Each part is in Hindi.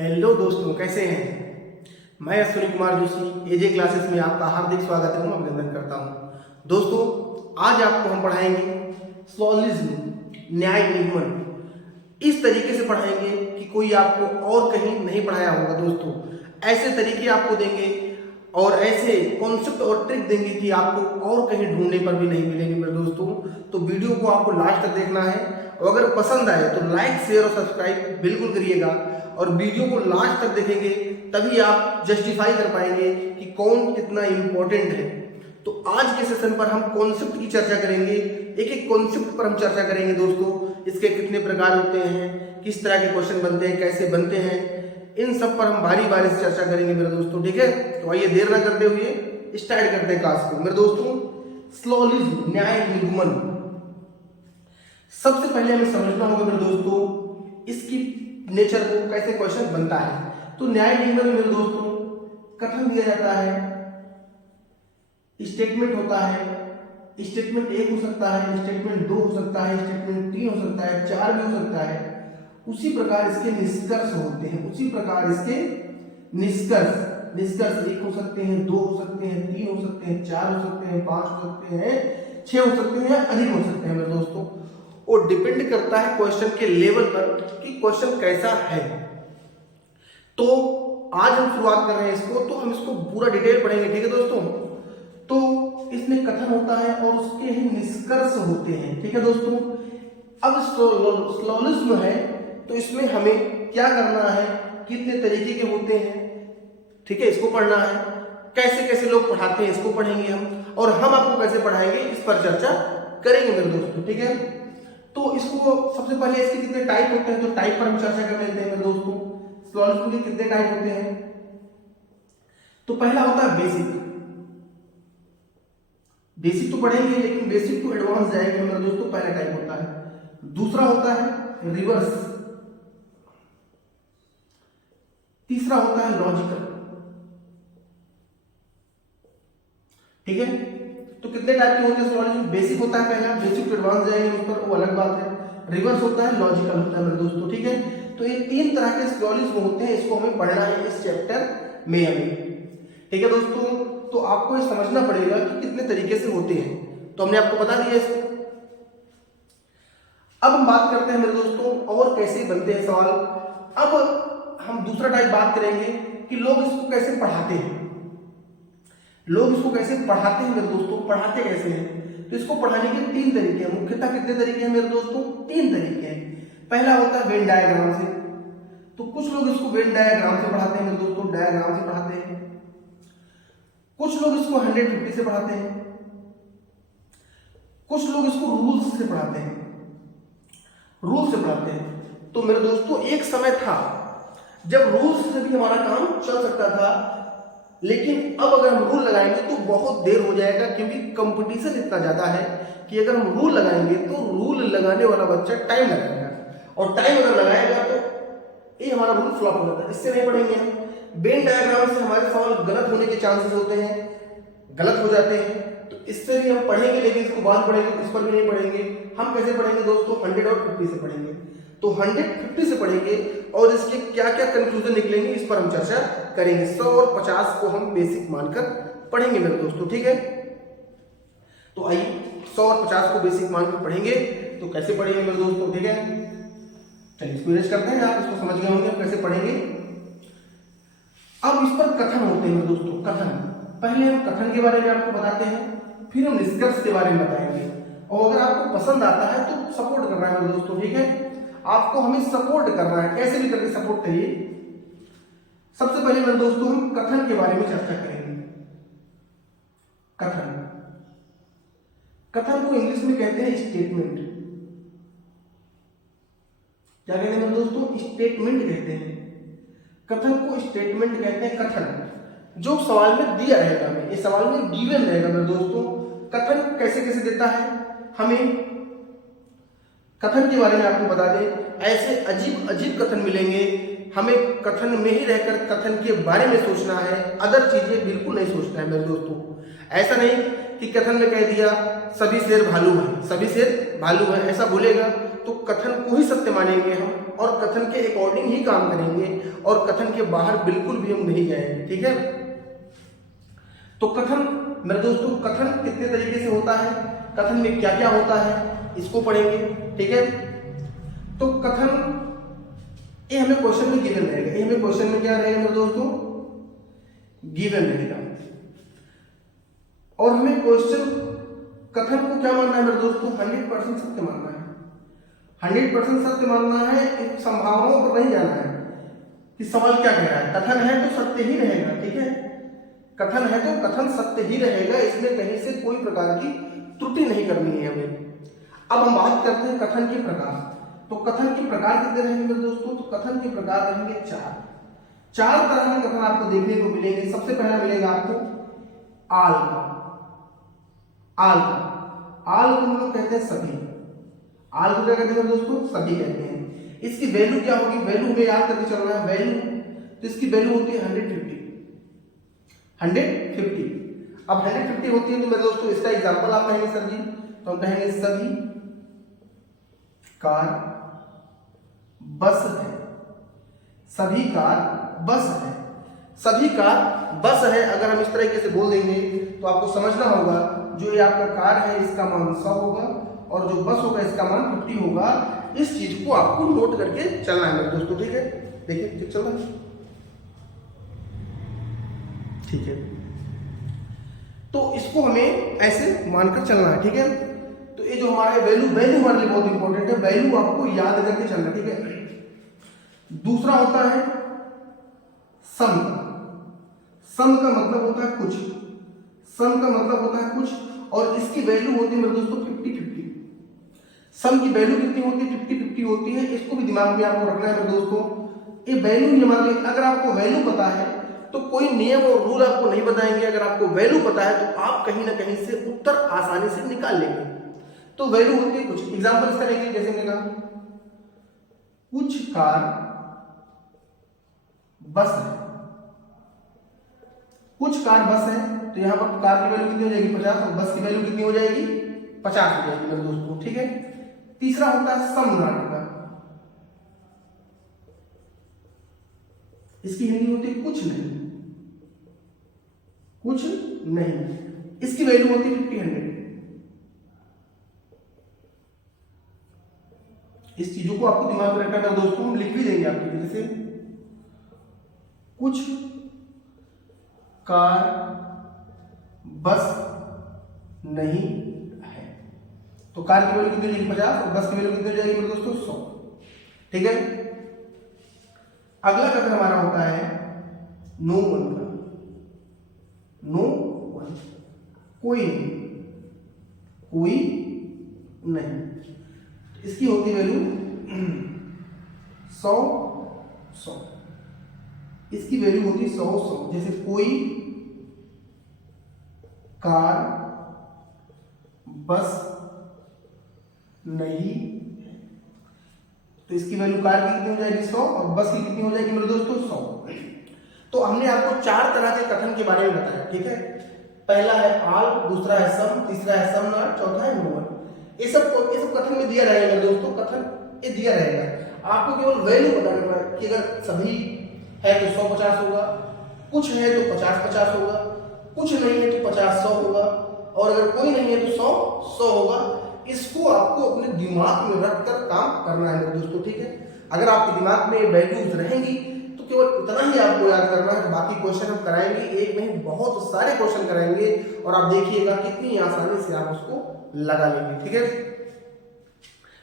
हेलो दोस्तों, कैसे हैं। मैं अश्विनी कुमार जोशी एजे क्लासेस में आपका हार्दिक स्वागत एवं अभिनंदन करता हूं। दोस्तों, आज आपको हम पढ़ाएंगे स्लॉलिज्म, न्याय निगमन। इस तरीके से पढ़ाएंगे कि कोई आपको और कहीं नहीं पढ़ाया होगा। दोस्तों, ऐसे तरीके आपको देंगे और ऐसे कॉन्सेप्ट और ट्रिक देंगे कि आपको और कहीं ढूंढने पर भी नहीं मिलेंगे मेरे दोस्तों। तो वीडियो को आपको लास्ट तक देखना है और अगर पसंद आए तो लाइक, शेयर और सब्सक्राइब बिल्कुल करिएगा। और वीडियो को लास्ट तक देखेंगे तभी आप जस्टिफाई कर पाएंगे कि कौन कितना इंपॉर्टेंट है। तो आज के सेशन पर हम कॉन्सेप्ट की चर्चा करेंगे, एक एक कॉन्सेप्ट पर हम चर्चा करेंगे दोस्तों। इसके कितने प्रकार होते हैं, किस तरह के क्वेश्चन बनते हैं, कैसे बनते हैं, इन सब पर हम बारी बारी से चर्चा करेंगे मेरे दोस्तों। ठीक है, तो आइए देर न करते हुए स्टार्ट करते हैं क्लास को मेरे दोस्तों। स्लॉलिज्म, न्याय निगमन। सबसे पहले हमें समझना होगा मेरे दोस्तों इसकी नेचर को, कैसे क्वेश्चन बनता है। तो न्याय निगमन में मेरे दोस्तों कथन दिया जाता है, स्टेटमेंट होता है। स्टेटमेंट 1 हो सकता है, स्टेटमेंट 2 हो सकता है, स्टेटमेंट 3 हो सकता है, 4 भी हो सकता है। उसी प्रकार इसके निष्कर्ष होते हैं, उसी प्रकार इसके निष्कर्ष 1 हो सकते हैं, 2 हो सकते हैं, 3 हो सकते हैं, 4 हो सकते हैं, 5 हो सकते हैं, 6 हो सकते हैं या अधिक हो सकते हैं मेरे दोस्तों। और डिपेंड करता है क्वेश्चन के लेवल पर कि क्वेश्चन कैसा है। तो आज हम शुरुआत कर रहे हैं इसको, तो हम इसको पूरा डिटेल पढ़ेंगे। ठीक है दोस्तों, तो इसमें कथन होता है और उसके ही निष्कर्ष होते हैं। ठीक है दोस्तों, अब स्लॉलिज्म है तो इसमें हमें क्या करना है, कितने तरीके के होते हैं, ठीक है, इसको पढ़ना है। कैसे कैसे लोग पढ़ाते हैं इसको पढ़ेंगे हम, और हम आपको कैसे पढ़ाएंगे इस पर चर्चा करेंगे मेरे दोस्तों। ठीक है, तो इसको सबसे पहले इसके कितने टाइप होते हैं तो टाइप पर हम चर्चा कर लेते हैं मेरे दोस्तों। स्लॉलिज्म के कितने टाइप होते हैं। तो पहला होता है बेसिक तो पढ़ेंगे लेकिन बेसिक टू एडवांस जाएंगे मेरे दोस्तों। पहला टाइप होता है। दूसरा होता है रिवर्स। तीसरा होता है लॉजिकल। ठीक है, तो कितने टाइप के होते हैं स्लॉलिज्म। बेसिक होता है पहला, बेसिक टू एडवांस जाएंगे उस पर, वो अलग बात है। रिवर्स होता है, लॉजिकल होता है मेरे दोस्तों। ठीक है, तो ये 3 तरह के स्लॉलिज्म होते हैं, इसको हमें पढ़ना है इस चैप्टर में अभी। ठीक है दोस्तों, तो आपको ये समझना पड़ेगा कि कितने तरीके से होते हैं। तो हमने आपको बता दिया इसको। अब हम बात करते हैं मेरे दोस्तों और कैसे बनते हैं सवाल। अब हम दूसरा टाइप बात करेंगे कि लोग इसको कैसे पढ़ाते हैं। लोग इसको कैसे पढ़ाते हैं मेरे दोस्तों, पढ़ाते कैसे हैं। तो इसको पढ़ाने के 3 तरीके हैं। मुख्यतः कितने तरीके हैं मेरे दोस्तों, 3 तरीके हैं। पहला होता है वेन डायग्राम से। तो कुछ लोग इसको वेन डायग्राम से पढ़ाते हैं मेरे दोस्तों, डायग्राम से पढ़ाते हैं। कुछ लोग इसको 150 से पढ़ाते हैं। कुछ लोग इसको रूल्स से पढ़ाते हैं, रूल से पढ़ाते हैं। तो मेरे दोस्तों एक समय था जब रूल्स से भी हमारा काम चल सकता था, लेकिन अब अगर हम रूल लगाएंगे तो बहुत देर हो जाएगा, क्योंकि कंपटीशन इतना ज्यादा है कि अगर हम रूल लगाएंगे तो रूल लगाने वाला बच्चा टाइम लगाएगा, और टाइम अगर लगाएगा तो ये हमारा रूल फ्लॉप हो जाता है। इससे नहीं पढ़ेंगे हम। वेन डायग्राम से हमारे सवाल गलत होने के चांसेस होते हैं, गलत हो जाते हैं। तो इससे भी हम पढ़ेंगे, लेकिन इसको बाद पढ़ेंगे, इस पर भी नहीं पढ़ेंगे। हम कैसे पढ़ेंगे दोस्तों, 100 और 50 से पढ़ेंगे। तो 150 से पढ़ेंगे और इसके क्या क्या कंक्लूजन निकलेंगे इस पर हम चर्चा करेंगे। 100 और 50 को हम बेसिक मानकर पढ़ेंगे मेरे दोस्तों। ठीक है, तो आइए 100 और 50 को बेसिक मानकर पढ़ेंगे। तो कैसे पढ़ेंगे मेरे दोस्तों, ठीक है, चलिए इसको इरेज करते हैं। आप इसको समझ गए होंगे हम कैसे पढ़ेंगे। अब इस पर कथन होते हैं मेरे दोस्तों। कथन, पहले हम कथन के बारे में आपको बताते हैं, फिर हम निष्कर्ष के बारे में बताएंगे। और अगर आपको पसंद आता है तो सपोर्ट करना है मेरे दोस्तों। ठीक है, आपको हमें सपोर्ट करना है, कैसे भी करके सपोर्ट करिए। सबसे पहले मेरे दोस्तों हम कथन के बारे में चर्चा करेंगे। कथन, कथन को इंग्लिश में कहते हैं स्टेटमेंट। क्या कहते हैं मेरे दोस्तों, स्टेटमेंट कहते हैं। कथन को स्टेटमेंट कहते हैं। कथन जो सवाल में दिया रहेगा, हमें ये सवाल में गिवन रहेगा मेरे दोस्तों। कथन कैसे कैसे देता है हमें, कथन के बारे में आपको बता दें। ऐसे अजीब अजीब कथन मिलेंगे, हमें कथन में ही रहकर कथन के बारे में सोचना है, अदर चीजें बिल्कुल नहीं सोचना है मेरे दोस्तों। ऐसा नहीं कि कथन में कह दिया सभी शेर भालू हैं, सभी शेर भालू हैं, ऐसा बोलेगा तो कथन को ही सत्य मानेंगे हम और कथन के अकॉर्डिंग ही काम करेंगे और कथन के बाहर बिल्कुल भी हम नहीं जाएंगे। ठीक है, तो कथन मेरे दोस्तों, कथन कितने तरीके से होता है, कथन में क्या क्या होता है, इसको पढ़ेंगे। ठीक है, तो कथन ये हमें क्वेश्चन में गिवन रहेगा, ये हमें क्वेश्चन में क्या रहेगा मेरे दोस्तों, गिवन रहेगा। और हमें क्वेश्चन कथन को क्या मानना है मेरे दोस्तों, 100% सत्य मानना है, 100% सत्य मानना है, संभावनाओं पर नहीं जाना है कि सवाल क्या कह रहा है। कथन है तो सत्य ही रहेगा। ठीक है, कथन है तो कथन सत्य ही रहेगा, इसमें कहीं से कोई प्रकार की त्रुटि नहीं करनी है हमें। अब हम बात करते हैं कथन के प्रकार। तो कथन के प्रकार कितने रहेंगे मेरे दोस्तों, तो कथन के प्रकार रहेंगे चार तरह के कथन आपको देखने को मिलेंगे। सबसे पहला मिलेगा आपको आल का। आल को हम लोग कहते हैं सभी। आल को क्या कहते हैं दोस्तों, सभी कहते हैं। इसकी वैल्यू क्या होगी, वैल्यू हमें याद करके चलना है। वैल्यू तो इसकी वैल्यू होती है 150। अब 150 होती है तो मेरे दोस्तों इसका एग्जांपल आप कहेंगे सर जी, तो हम कहेंगे सभी कार बस है। सभी कार बस है। सभी कार बस है, अगर हम इस तरीके से बोल देंगे तो आपको समझना होगा जो ये आपका कार है इसका मान 100 होगा और जो बस होगा इसका मान 50 होगा। इस चीज को आपको नोट करके चलना है मेरे दोस्तों। ठीक है, देखिए ठीक चल रहा है। ठीक है, तो इसको हमें ऐसे मानकर चलना है। ठीक है, तो ये जो हमारा वैल्यू हमारे लिए बहुत इंपॉर्टेंट है, वैल्यू आपको याद करके चलना है। ठीक है, दूसरा होता है सम। सम का मतलब होता है कुछ, सम का मतलब होता है कुछ, और इसकी वैल्यू होती है मेरे दोस्तों 50-50। सम की वैल्यू कितनी होती है, 50-50 होती है। इसको भी दिमाग में आपको रखना है मेरे दोस्तों। ये वैल्यू ही हमारे, अगर आपको वैल्यू पता है तो कोई नियम और रूल आपको नहीं बताएंगे। अगर आपको वैल्यू पता है तो आप कहीं ना कहीं से उत्तर आसानी से निकाल लेंगे। तो वैल्यू होती है कुछ। एग्जांपल इसका लेंगे, जैसे मैंने कहा कुछ कार बस है। कुछ कार बस है, तो यहां पर कार की वैल्यू कितनी हो जाएगी 50 और बस की वैल्यू कितनी हो जाएगी 50 हो जाएगी मेरे दोस्तों। ठीक है, तीसरा होता है समनाट का। इसकी हिंदी होती है कुछ नहीं। कुछ नहीं, इसकी वैल्यू होती है 50-100। इस चीजों को आपको दिमाग में रखना है दोस्तों, हम लिख भी देंगे आपके लिए। जैसे कुछ कार बस नहीं है, तो कार की वैल्यू कितनी हो जाएगी 50 और बस की वैल्यू कितनी हो जाएगी मेरे दोस्तों 100। ठीक है, अगला कथन हमारा होता है नो वन का। नो वन, कोई नहीं। इसकी होती वैल्यू 100। इसकी वैल्यू होती 100। जैसे कोई कार बस नहीं, तो इसकी वैल्यू कार की कितनी हो जाएगी 100 और बस की कितनी हो जाएगी मेरे दोस्तों 100। तो हमने आपको 4 तरह के कथन के बारे में बताया। ठीक है, पहला है आल, दूसरा है सम, तीसरा है समनाट, चौथा है नो वन। ये सब कथन में दिया रहेगा मेरे दोस्तों। कथन ये दिया रहेगा, आपको केवल वैल्यू बताना है कि अगर सभी है तो 100-50 होगा, कुछ है तो 50-50 होगा, कुछ नहीं है तो 50-100 होगा, और अगर कोई नहीं है तो 100-100 होगा। इसको आपको अपने दिमाग में रखकर काम करना है मेरे दोस्तों। ठीक है, अगर आपके दिमाग में वैल्यूज रहेंगी तो केवल इतना ही आपको याद करना है। बाकी क्वेश्चन हम कराएंगे, एक नहीं बहुत सारे क्वेश्चन कराएंगे, और आप देखिएगा कितनी आसानी से आप उसको लगा लेंगे। ठीक है,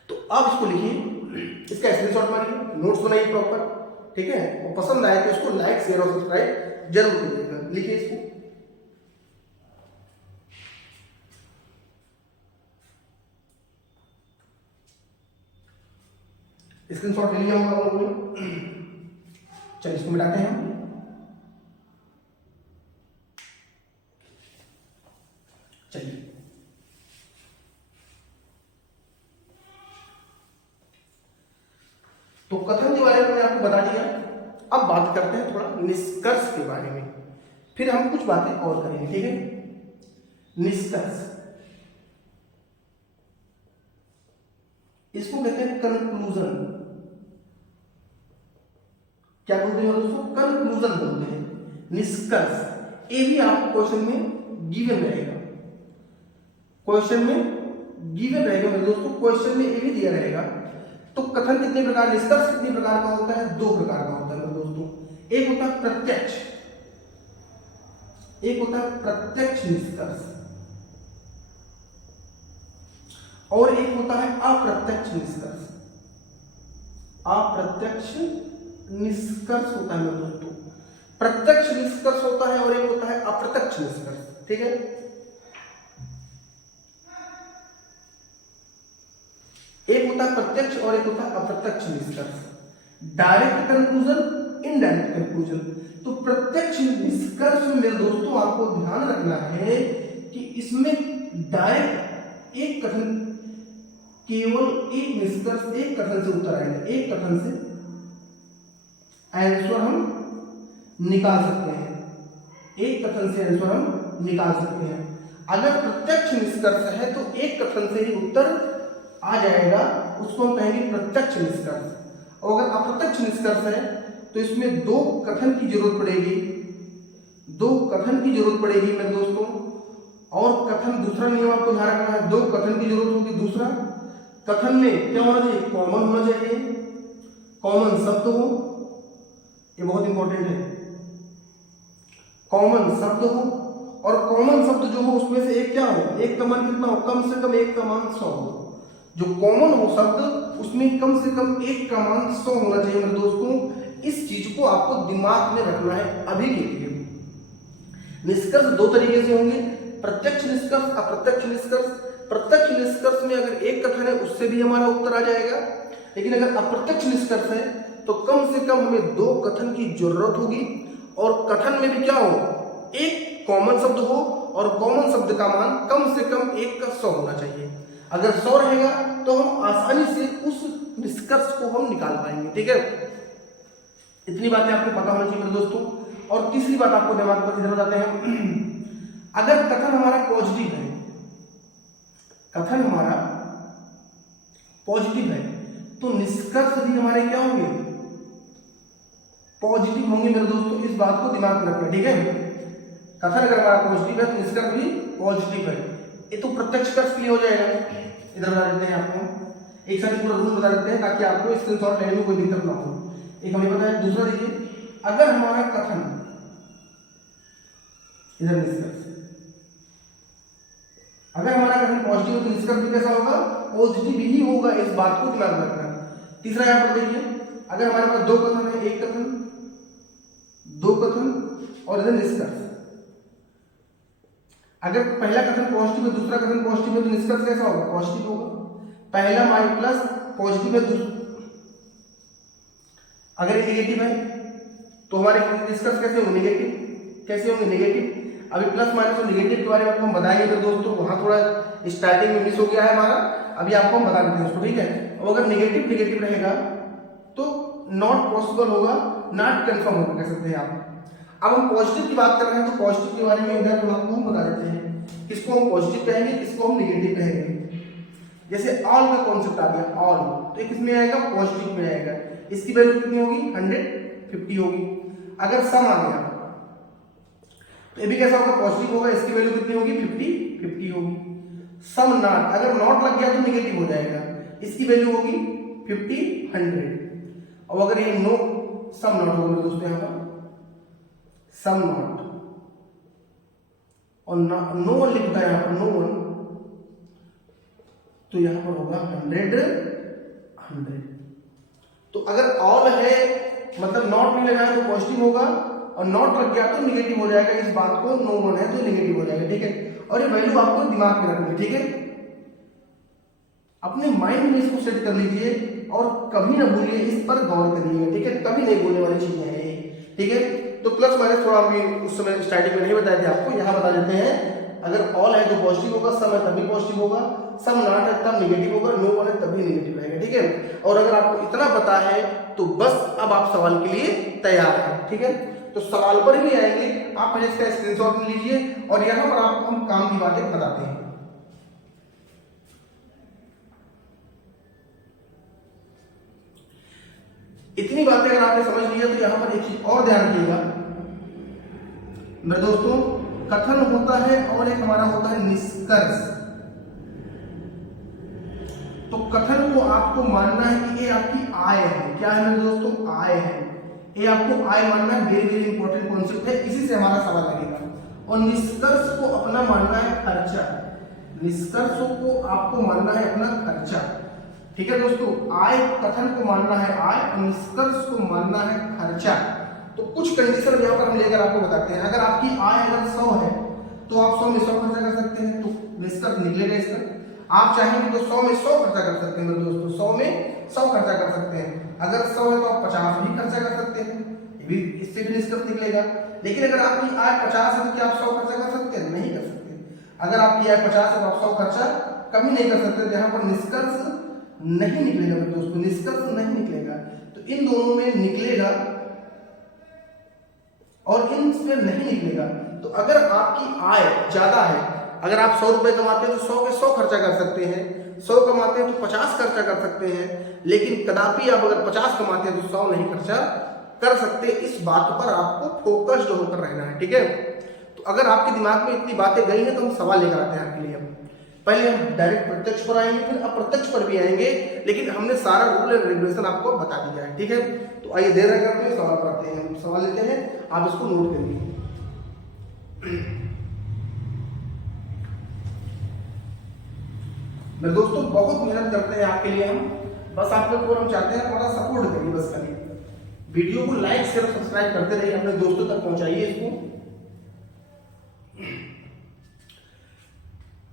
तो आप इसको लिखिए, इसका स्क्रीनशॉट मारिए, नोट्स बनाइए प्रॉपर। ठीक है, और पसंद आए तो इसको लाइक शेयर और सब्सक्राइब जरूर करिएगा। लिखिए इसको, स्क्रीनशॉट ले लिया होगा आप लोगों ने। चलिए इसको मिटाते हैं हम। चलिए तो कथन के बारे में मैंने आपको बता दिया। अब बात करते हैं थोड़ा निष्कर्ष के बारे में, फिर हम कुछ बातें और करेंगे। ठीक है, निष्कर्ष इसको कहते हैं कंक्लूजन। क्या बोलते हैं दोस्तों? कंक्लूजन बोलते हैं, निष्कर्ष। ये भी आपको क्वेश्चन में गिवन रहेगा, क्वेश्चन में गिवन रहेगा मेरे दोस्तों, क्वेश्चन में ये भी दिया रहेगा। तो कथन कितने प्रकार, निष्कर्ष कितने प्रकार का होता है? दो प्रकार का होता है मेरे दोस्तों। एक होता है प्रत्यक्ष, एक होता है प्रत्यक्ष निष्कर्ष, और एक होता है अप्रत्यक्ष निष्कर्ष। अप्रत्यक्ष निष्कर्ष होता है मेरे दोस्तों, प्रत्यक्ष निष्कर्ष होता है और एक होता है अप्रत्यक्ष निष्कर्ष। ठीक है, एक होता है प्रत्यक्ष और एक होता है अप्रत्यक्ष निष्कर्ष। Direct conclusion, indirect conclusion. तो प्रत्यक्ष निष्कर्ष में मेरे दोस्तों आपको ध्यान रखना है कि इसमें डायरेक्ट एक कथन, केवल एक निष्कर्ष, एक कथन से उत्तर आएगा, एक कथन से आंसर हम निकाल सकते हैं, एक कथन से आंसर हम निकाल सकते हैं। अगर प्रत्यक्ष निष्कर्ष है तो एक कथन से ही उत्तर आ जाएगा, उसको हम कहेंगे प्रत्यक्ष निष्कर्ष। और अगर अप्रत्यक्ष निष्कर्ष है तो इसमें दो कथन की जरूरत पड़ेगी, दो कथन की जरूरत पड़ेगी मेरे दोस्तों। और कथन, दूसरा नियम आपको ध्यान रखना है, दो कथन की जरूरत होगी। दूसरा, कथन में क्या होना चाहिए? कॉमन होना चाहिए, कॉमन शब्द हो, ये बहुत इंपॉर्टेंट है, कॉमन शब्द हो। और कॉमन शब्द जो हो उसमें से एक क्या हो? एक का मान कितना हो? कम से कम एक का मान 100 हो। जो कॉमन हो शब्द उसमें कम से कम एक का मान 100 होना चाहिए मेरे दोस्तों। इस चीज को आपको दिमाग में रखना है अभी के लिए। निष्कर्ष दो तरीके से होंगे, प्रत्यक्ष निष्कर्ष, अप्रत्यक्ष निष्कर्ष। प्रत्यक्ष निष्कर्ष में अगर एक कथन है उससे भी हमारा उत्तर आ जाएगा, लेकिन अगर अप्रत्यक्ष निष्कर्ष है तो कम से कम हमें दो कथन की जरूरत होगी। और कथन में भी क्या हो? एक कॉमन शब्द हो और कॉमन शब्द का मान कम से कम 1 का 100 होना चाहिए। अगर 100 रहेगा तो हम आसानी से उस निष्कर्ष को हम निकाल पाएंगे। ठीक है, इतनी बातें आपको पता होनी चाहिए मेरे दोस्तों। और तीसरी बात आपको दिमाग में इधर बताते हैं, अगर कथन हमारा पॉजिटिव है, कथन हमारा पॉजिटिव है तो निष्कर्ष भी हमारे क्या होंगे? पॉजिटिव होंगे मेरे दोस्तों। इस बात को दिमाग में रखना। ठीक है, कथन अगर हमारा पॉजिटिव है तो निष्कर्ष भी पॉजिटिव है। ये तो प्रत्यक्ष कर्ष के लिए हो जाएगा। इधर बता देते हैं आपको, एक साथ पूरा रूल बता देते हैं ताकि आपको स्क्रीनशॉट लेने में कोई दिक्कत ना हो। एक हमें पता है। दूसरा देखिए, अगर हमारा कथन, इधर निष्कर्ष, अगर हमारा कथन पॉजिटिव हो तो निष्कर्ष भी कैसा होगा? पॉजिटिव ही होगा। इस बात को दिमाग में रखना। तीसरा यहां पर देखिए, अगर हमारे पास दो कथन है, एक कथन, दो कथन और इधर निष्कर्ष। अगर पहला कथन पॉजिटिव है, दूसरा कथन पॉजिटिव है तो निष्कर्ष कैसा होगा? पॉजिटिव होगा। पहला माइनस प्लस पॉजिटिव है, अगर ये नेगेटिव है तो हमारे निष्कर्ष कैसे होंगे? नेगेटिव। कैसे होंगे? नेगेटिव। अभी प्लस माइनस और नेगेटिव के बारे में आपको हम बताएंगे तो दोस्तों, वहां थोड़ा स्टार्टिंग में मिस हो गया है हमारा, अभी आपको हम बता देते हैं उसको। ठीक है, और अगर नेगेटिव नेगेटिव रहेगा तो नॉट पॉसिबल होगा, नॉट कंफर्म होगा, कह सकते हैं आप। अब हम पॉजिटिव की बात कर रहे हैं तो पॉजिटिव के बारे में इधर आपको हम बता देते हैं, किसको हम पॉजिटिव कहेंगे, किसको हम नेगेटिव कहेंगे। जैसे ऑल का कॉन्सेप्ट आ गया, ऑल तो ये किसमें आएगा? पॉजिटिव में आएगा। इसकी वैल्यू कितनी होगी? 150 होगी। अगर सम आ गया तो ये भी कैसा होगा? पॉजिटिव होगा। इसकी वैल्यू कितनी होगी? 50 होगी। सम नॉट, अगर नॉट लग गया तो नेगेटिव हो जाएगा। इसकी वैल्यू होगी 50 100। और अगर ये नो सम नॉट होगा दोस्तों, यहां पर सम नॉट और नो वन लिखता है यहां पर, नो वन, तो यहां पर होगा 100। तो अगर ऑल है मतलब नॉट नहीं लगा है तो पॉजिटिव होगा, और नॉट लग गया तो नेगेटिव हो जाएगा। इस बात को, नो वन है तो नेगेटिव हो जाएगा। ठीक है, और ये वैल्यू आपको दिमाग में रखनी है। ठीक है, अपने माइंड में इसको सेट कर लीजिए और कभी ना भूलिए, इस पर गौर करिए। ठीक है, कभी नहीं भूलने वाली चीजें हैं ये। ठीक है, तो प्लस माइनस थोड़ा हम उस समय स्टार्टिंग में नहीं बताए थे आपको, यहाँ बता देते हैं। अगर ऑल है तो पॉजिटिव होगा, सम है तभी पॉजिटिव होगा, सम नॉट है तब नेगेटिव होगा, नो वन है तभी नेगेटिव रहेगा। ठीक है, और अगर आपको इतना पता है तो बस अब आप सवाल के लिए तैयार हैं। ठीक है, तो सवाल पर ही आएंगे, आप पहले इसका स्क्रीनशॉट लीजिए और यहाँ पर आपको हम काम की बातें बताते हैं। इतनी बातें अगर आपने समझ लिया तो यहां पर एक चीज और ध्यान रखिएगा मेरे दोस्तों, कथन होता है और एक हमारा होता है निष्कर्ष। तो कथन को आपको मानना है कि ये आपकी आय है। क्या है मेरे दोस्तों? आय है। ये आपको आय मानना है, वेरी वेरी इंपॉर्टेंट कॉन्सेप्ट है, इसी से हमारा सवाल लगेगा। और निष्कर्ष को अपना मानना है खर्चा। निष्कर्ष को आपको मानना है अपना खर्चा। ठीक है दोस्तों, आय कथन को मानना है आय और निष्कर्ष को मानना है खर्चा। तो कुछ कंडीशन यहाँ पर हम लेकर आपको बताते हैं। अगर आपकी आय अगर 100 है तो आप 100 में 100 खर्चा कर सकते हैं, तो निष्कर्ष निकलेगा इसका। आप चाहेंगे तो 100 में 100 खर्चा कर सकते हैं मेरे दोस्तों, 100 में 100 खर्चा कर सकते हैं। अगर 100 है तो आप 50 भी खर्चा कर सकते हैं, ये भी इससे भी निष्कर्ष निकलेगा। लेकिन अगर आपकी आय 50 है तो क्या आप 100 खर्चा कर सकते हैं? नहीं कर सकते। अगर आपकी आय 50 है तो आप 100 खर्चा कभी नहीं कर सकते। यहाँ पर निष्कर्ष नहीं निकलेगा मेरे दोस्तों, निष्कर्ष नहीं निकलेगा। तो इन दोनों में निकलेगा और इनसे नहीं निकलेगा। तो अगर आपकी आय ज्यादा है, अगर आप 100 रुपए कमाते हैं तो 100 के 100 खर्चा कर सकते हैं, 100 कमाते हैं तो 50 खर्चा कर सकते हैं। लेकिन कदापि आप अगर 50 कमाते हैं तो 100 नहीं खर्चा कर सकते। इस बात पर आपको फोकस्ड होकर रहना है। ठीक है, तो अगर आपके दिमाग में इतनी बातें गई हैं तो हम सवाल लेकर आते हैं आपके लिए। पहले हम डायरेक्ट प्रत्यक्ष पर आएंगे, फिर अप्रत्यक्ष पर भी आएंगे, लेकिन हमने सारा रूल एंड रेगुलेशन आपको बता दिया है। ठीक है, तो आइए देर न करते हुए सवाल पर आते हैं। सवाल लेते हैं, आप इसको नोट करिए। मेरे दोस्तों बहुत मेहनत करते हैं आपके लिए हम, बस आप लोग को हम चाहते हैं थोड़ा सपोर्ट करिए। बस खाली वीडियो को लाइक शेयर सब्सक्राइब करते रहिए, अपने दोस्तों तक पहुंचाइए इसको।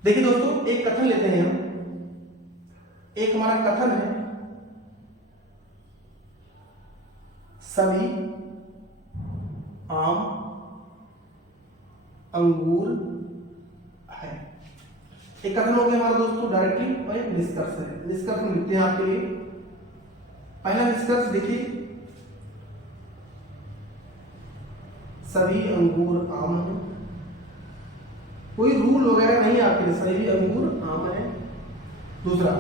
देखिए दोस्तों, एक कथन लेते हैं हम। एक हमारा कथन है, सभी आम अंगूर है। एक कथन हो गया हमारा दोस्तों डायरेक्टली, और एक निष्कर्ष है। निष्कर्ष में लिखते हैं आपके लिए। पहला निष्कर्ष देखिए, सभी अंगूर आम है। कोई रूल वगैरह नहीं आपके लिए, सभी अंगूर आम है। दूसरा,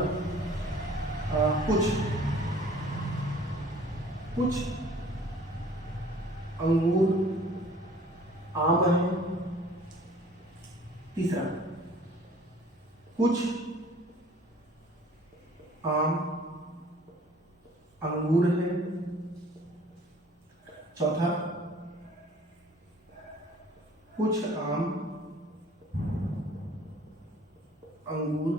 कुछ अंगूर आम है। तीसरा, कुछ आम अंगूर है। चौथा, कुछ आम अंगूर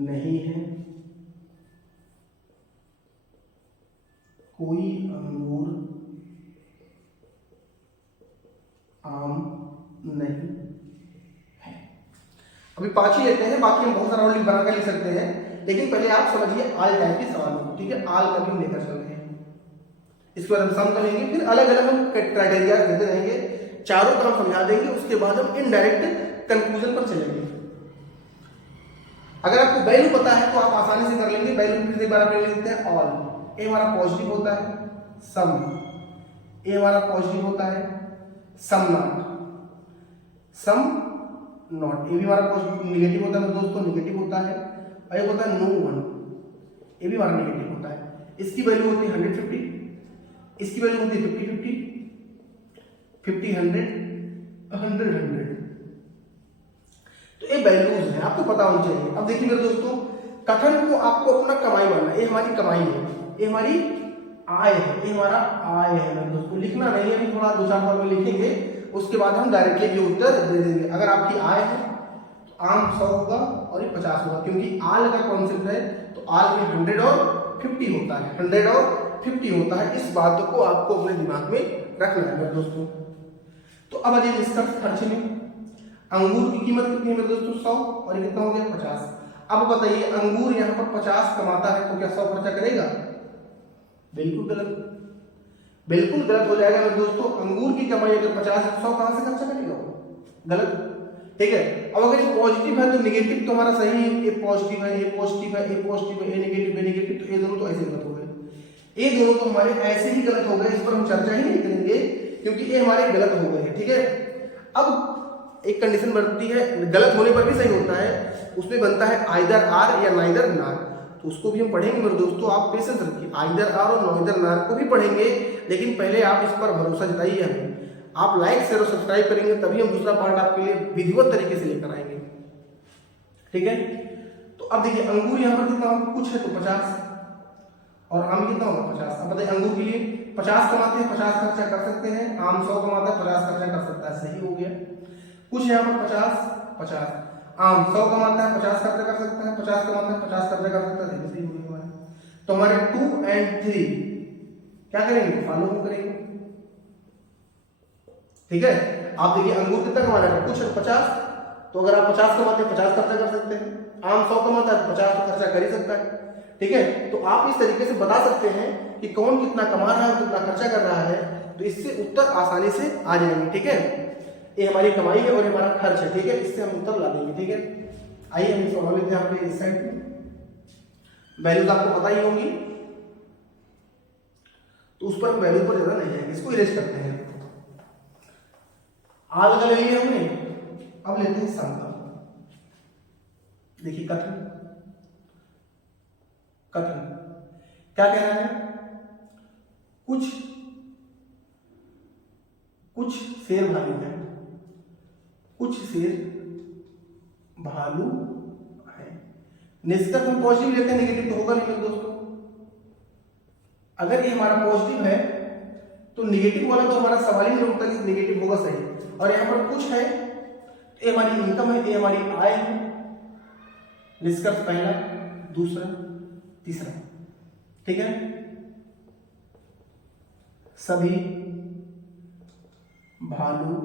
नहीं है। कोई अंगूर आम नहीं है। अभी 5 ही लेते हैं, बाकी हम बहुत सारा रूल बनाकर लिख सकते हैं, लेकिन पहले आप समझिए आल टाइप के सवाल को। ठीक है, आल का भी हम लेकर चल रहे हैं। इसके बाद हम सम करेंगे, फिर अलग अलग हम क्राइटेरिया देते रहेंगे, चारों का हम समझा देंगे। उसके बाद हम इनडायरेक्ट कंक्लूजन पर चलेंगे। अगर आपको वैल्यू पता है तो आप आसानी से कर लेंगे। वैल्यू कितनी बार आप ले लेते हैं? ऑल। ए हमारा पॉजिटिव होता है, सम। ए हमारा पॉजिटिव होता है, सम नॉट। Some not. ए भी हमारा निगेटिव होता है दोस्तों, निगेटिव होता है। और एक होता है नो वन, ये भी हमारा निगेटिव होता है। इसकी वैल्यू होती है 150, इसकी वैल्यू होती है 50-50, 50-100, 100-100। तो ये वैल्यूज है, आपको पता होनी चाहिए। अब देखिए मेरे दोस्तों, कथन को आपको अपना कमाई मानना है। ये हमारी कमाई है, ये हमारी आय है, ये हमारा आय है मेरे दोस्तों। लिखना नहीं है, अभी थोड़ा 2-4 बार में लिखेंगे, उसके बाद हम डायरेक्टली ये उत्तर दे देंगे। अगर आपकी आय है तो आम 100 होगा और ये 50 होगा, क्योंकि आल का कॉन्सेप्ट है। तो आल में 100 और 50 होता है, 100 और 50 होता है। इस बात को आपको अपने दिमाग में रखना है मेरे दोस्तों। तो अब आइए निष्कर्ष खर्च में। अंगूर की कीमत कितनी है मेरे दोस्तों? 100, और ये कितना हो गया? 50। अब बताइए, अंगूर यहाँ पर 50 कमाता है तो क्या 100 खर्चा करेगा? बिल्कुल गलत, बिल्कुल गलत हो जाएगा मेरे दोस्तों। अंगूर की कमाई अगर 50 है तो 100 कहां से खर्चा करेगा? गलत। ठीक है, अब अगर ये पॉजिटिव है तो निगेटिव तो हमारा सही है। ये पॉजिटिव है, ये पॉजिटिव है, ये पॉजिटिव है, ये नेगेटिव है, नेगेटिव, तो ये दोनों तो ऐसे गलत हो गए। ये दोनों तो हमारे ऐसे ही गलत हो गए, इस पर हम चर्चा ही नहीं करेंगे, क्योंकि ये हमारे गलत हो गए। ठीक है, अब एक कंडीशन बनती है, गलत होने पर भी सही होता है, उसमें बनता है आइदर आर या नाइदर नार। तो उसको भी हम पढ़ेंगे मेरे दोस्तों, आप पेशेंस रखिए। आइदर आर और नॉइदर नार को भी पढ़ेंगे, लेकिन पहले आप इस पर भरोसा जताइए हमें। आप लाइक शेयर और सब्सक्राइब करेंगे तभी हम दूसरा पार्ट आपके लिए विधिवत तरीके से लेकर आएंगे, ठीक है। तो अब देखिए अंगूर यहाँ पर कितना होगा, कुछ है तो 50 और आम कितना होगा 50। अब बताइए अंगूर के लिए 50 कमाते हैं 50 खर्चा कर सकते हैं, आम 100 कमाता है 50 खर्चा कर सकता है, सही हो गया। कुछ यहाँ पर 50 आम 100 कमाता है 50 खर्चा कर सकता है, 50 कमाता है 50 खर्चा कर सकता है, सही हो गया हमारे। तो हमारे 2 और 3 क्या करेंगे, फॉलो करेंगे, ठीक है। आप देखिए अंगूर कितना कमाना है, कुछ 50, तो अगर आप 50 कमाते हैं 50 खर्चा कर सकते हैं, आम 100 कमाता है 50 तो खर्चा कर ही सकता है, ठीक है। तो आप इस तरीके से बता सकते हैं कि कौन कितना कमा रहा है और कितना खर्चा कर रहा है, तो इससे उत्तर आसानी से आ जाएंगे, ठीक है। ये हमारी कमाई है और ये हमारा खर्च है, ठीक है, इससे हम उत्तर ला देंगे, ठीक है। आइए हम इसको मान लेते हैं आपके इस साइड में, वैल्यूज आपको पता ही होंगी, तो उस पर वैल्यू पर ज्यादा नहीं जाएंगे, इसको इरेज करते हैं। आग ले लिए हमने, अब लेते हैं सम का। देखिए कथन क्या कह रहा है, कुछ शेर भालू है, कुछ शेर भालू है। निष्कर्ष में पॉजिटिव लेते हैं, नेगेटिव तो होगा नहीं मेरे दोस्तों। अगर ये हमारा पॉजिटिव है तो नेगेटिव वाला तो हमारा सवाल ही नहीं उठता कि नेगेटिव होगा, सही। और यहाँ पर कुछ है, ये हमारी इनकम है, ये हमारी आय है। निष्कर्ष पहला, दूसरा, तीसरा, ठीक है। सभी भालू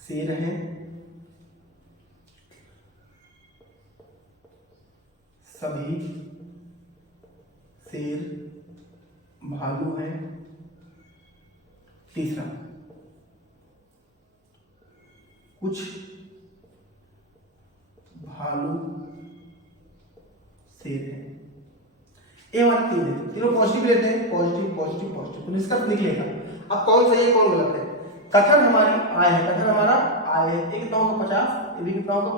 शेर हैं, सभी शेर भालू हैं। तीसरा, कुछ भालू शेर है। ये हमारे 3 है, तीनों पॉजिटिव लेते हैं, पॉजिटिव पॉजिटिव पॉजिटिव, तो निष्कर्ष निकलेगा। अब कौन सही है कौन गलत है। कथन हमारी आय है, कथन हमारा आय है, ये कितना होगा 50, ये भी कितना होगा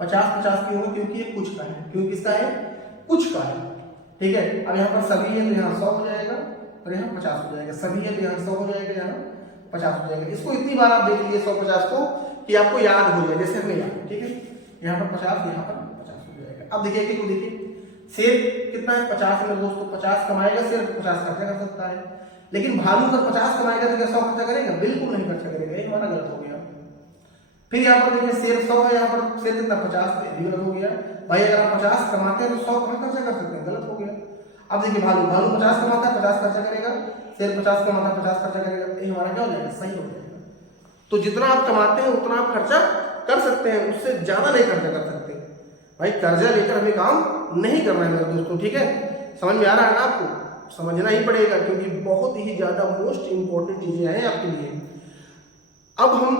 50 क्यों होगा, क्योंकि ये कुछ का है, क्योंकि किसका है, कुछ का है, ठीक है। अब यहाँ पर सभी है तो यहाँ 100 हो जाएगा और यहाँ 50 हो जाएगा, सभी है तो यहाँ 100 हो जाएगा, यहाँ 50 हो जाएगा। इसको इतनी बार आप देख लीजिए 150 को कि आपको याद हो जाए, जैसे हमें याद, ठीक है। यहाँ पर 50, यहाँ पर 50 हो जाएगा। अब देखिए कि देखिए शेर कितना है 50 है दोस्तों, 50 कमाएगा शेर, 50 खर्चा कर सकता है। लेकिन भालू अगर 50 कमाएगा तो क्या 100 खर्चा करेगा, बिल्कुल नहीं खर्चा करेगा, ये हमारा गलत हो गया। फिर यहाँ पर देखिए शेर 100 है, यहाँ पर शेर कितना 50, ये भी गलत हो गया। भाई अगर आप 50 कमाते हैं तो 100 कहाँ खर्चा कर सकते हैं, गलत हो गया। अब देखिए भालू 50 कमाता है 50 खर्चा करेगा, शेर 50 कमाता है 50 खर्चा करेगा, ये हमारा क्या हो जाएगा, सही हो जाएगा। तो जितना आप कमाते हैं उतना आप खर्चा कर सकते हैं, उससे ज्यादा नहीं खर्चा कर सकते। भाई कर्जा लेकर हमें काम नहीं करना है मेरे दोस्तों, ठीक है। समझ में आ रहा है ना, आपको समझना ही पड़ेगा क्योंकि बहुत ही ज्यादा मोस्ट इंपॉर्टेंट चीजें हैं आपके लिए। अब हम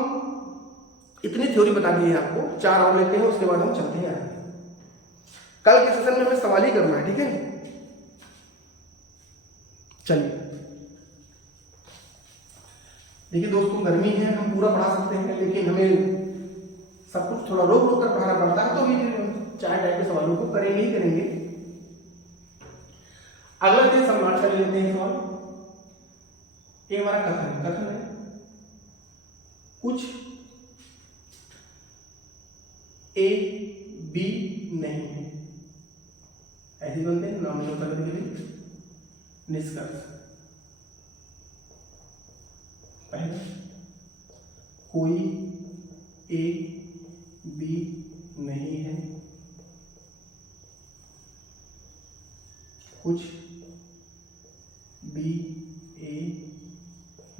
इतनी थ्योरी बता दी है आपको, 4 और लेते हैं, उसके बाद हम चलते हैं आगे। कल के सेशन में हमें सवाल ही करना है, ठीक है। चलिए देखिए दोस्तों, गर्मी है, हम पूरा पढ़ा सकते हैं, लेकिन हमें सब कुछ थोड़ा रोक रोक कर पढ़ाना पड़ता है, तो भी 4 टाइप के सवालों को करेंगे ही करेंगे। अगला दिन सम्राट कर लेते हैं सवाल। ये हमारा कथन है, कुछ ए बी नहीं है, ऐसे बनते हैं नाम करने के लिए। निष्कर्ष पहला, कोई ए बी नहीं है, कुछ बी ए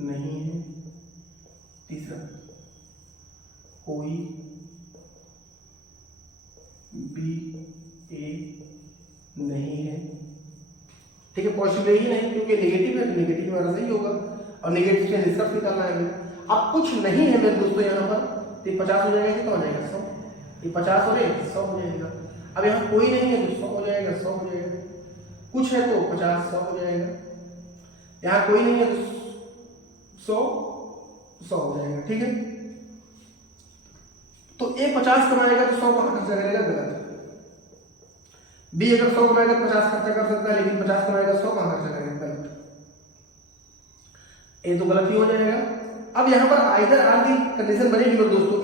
नहीं है। तीसरा, कोई बी ए नहीं है, ठीक है। पॉजिटिव ही नहीं क्योंकि नेगेटिव है तो नेगेटिव हमारा सही होगा और नेगेटिव से निष्कर्ष निकालना है हमें। अब कुछ नहीं है मेरे दोस्तों यहाँ पर, तो 50 हो जाएगा, कितना हो जाएगा 100, ये 50 हो रहे 100 हो जाएगा। अब यहाँ कोई नहीं है तो 100 हो जाएगा, 100 हो जाएगा। कुछ है तो 50 100 हो जाएगा, यहाँ कोई नहीं है तो 100 हो जाएगा, ठीक है। तो ये 50 कमाएगा तो 100 कहाँ खर्चा करेगा, गलत। बी अगर 100 कमाएगा 50 खर्चा कर सकता है, लेकिन 50 कमाएगा 100 कहाँ खर्चा करेगा? गलत, ये तो गलत ही हो जाएगा। अब यहाँ पर आइदर आर की कंडीशन बनेगी मेरे दोस्तों,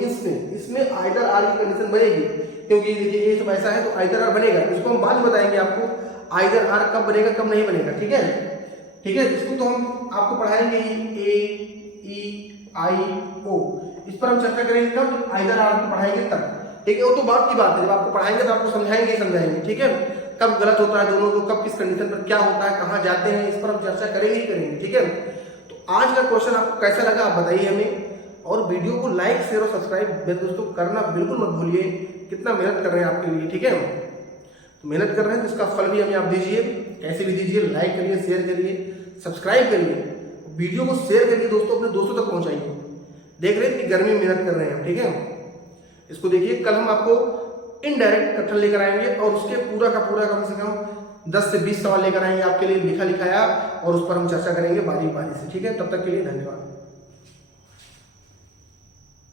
इसमें आइदर आर की कंडीशन बनेगी, क्योंकि देखिए ये सब ऐसा है तो आइदर आर बनेगा। इसको हम बाद में बताएंगे आपको आइदर आर कब बनेगा कब नहीं बनेगा, ठीक है। ठीक है, इसको तो हम आपको पढ़ाएंगे ही, ए ई आई ओ, इस पर हम चर्चा करेंगे कब? आइदर आर को पढ़ाएंगे तब, ठीक है। वो तो बात की बात है, जब आपको पढ़ाएंगे तो आपको समझाएंगे, ठीक है। कब गलत होता है दोनों को, कब किस कंडीशन पर क्या होता है, कहाँ जाते हैं, इस पर हम चर्चा करेंगे ही करेंगे, ठीक है। तो आज का क्वेश्चन आपको कैसा लगा आप बताइए हमें, और वीडियो को लाइक शेयर और सब्सक्राइब मेरे दोस्तों करना बिल्कुल मत भूलिए। कितना मेहनत कर रहे हैं आपके लिए, ठीक है। तो मेहनत कर रहे हैं तो इसका फल भी हमें आप दीजिए, कैसे भी दीजिए, लाइक करिए, शेयर करिए, सब्सक्राइब करिए, वीडियो को शेयर करिए दोस्तों, अपने दोस्तों तक पहुंचाइए। देख रहे हैं कि गर्मी में मेहनत कर रहे हैं, ठीक है। इसको देखिए, कल हम आपको इनडायरेक्ट कथन लेकर आएंगे और उसके पूरा का पूरा कम से कम 10 से 20 सवाल लेकर आएंगे आपके लिए, लिखा लिखाया, और उस पर हम चर्चा करेंगे बारी बारी से, ठीक है। तब तक के लिए धन्यवाद।